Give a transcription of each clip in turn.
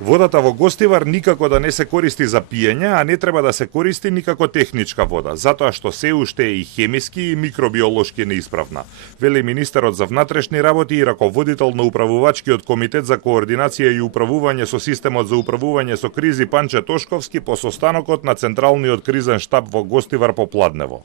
Водата во Гостивар никако да не се користи за пиење, а не треба да се користи никако техничка вода, затоа што се уште е и хемиски и микробиолошки неисправна, вели министерот за внатрешни работи и раководител на управувачкиот комитет за координација и управување со системот за управување со кризи Панче Тошковски по состанокот на Централниот кризен штаб во Гостивар попладнево.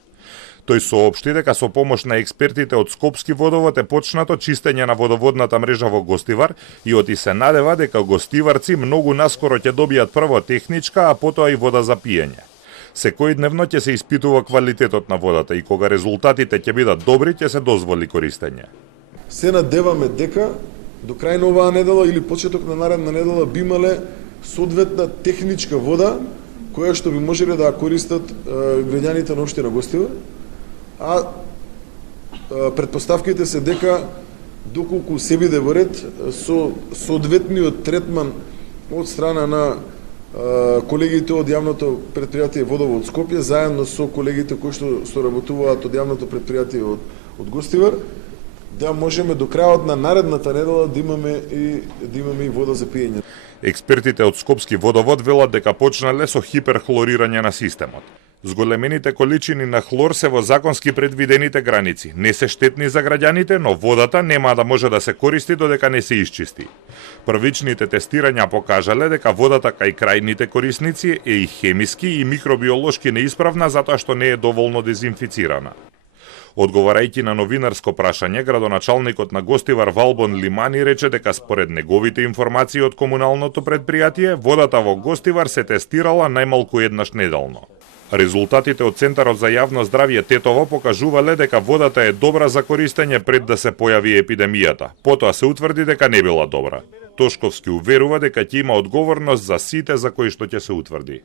Тој соопшти дека со помош на експертите од Скопски водовод е почнато чистење на водоводната мрежа во Гостивар и оти се надева дека гостиварци многу наскоро ќе добијат прво техничка, а потоа и вода за пиење. Секојдневно ќе се испитува квалитетот на водата и кога резултатите ќе бидат добри, ќе се дозволи користење. Се надеваме дека до крај на оваа недела или почеток на наредна недела би имале соодветна техничка вода која што би можеле да ја користат граѓаните на општина Гостивар. А предпоставките се дека доколку се биде во ред со соодветниот третман од страна на колегите од јавното претпријатие Водовод Скопје заедно со колегите кои што соработуваат од јавното претпријатие од Гостивар, да можеме до крајот на наредната недела да имаме и вода за пиење. Експертите од Скопски водовод велат дека почнале со хиперхлорирање на системот. Зголемените количини на хлор се во законски предвидените граници. Не се штетни за граѓаните, но водата нема да може да се користи додека не се исчисти. Првичните тестирања покажале дека водата кај крајните корисници е и хемиски и микробиолошки неисправна затоа што не е доволно дезинфицирана. Одговарајќи на новинарско прашање, градоначалникот на Гостивар Валбон Лимани рече дека според неговите информации од комуналното предпријатие, водата во Гостивар се тестирала најмалку еднаш неделно. Резултатите од Центарот за јавно здравје Тетово покажувале дека водата е добра за користење пред да се појави епидемијата. Потоа се утврди дека не била добра. Тошковски уверува дека ќе има одговорност за сите за кои што ќе се утврди.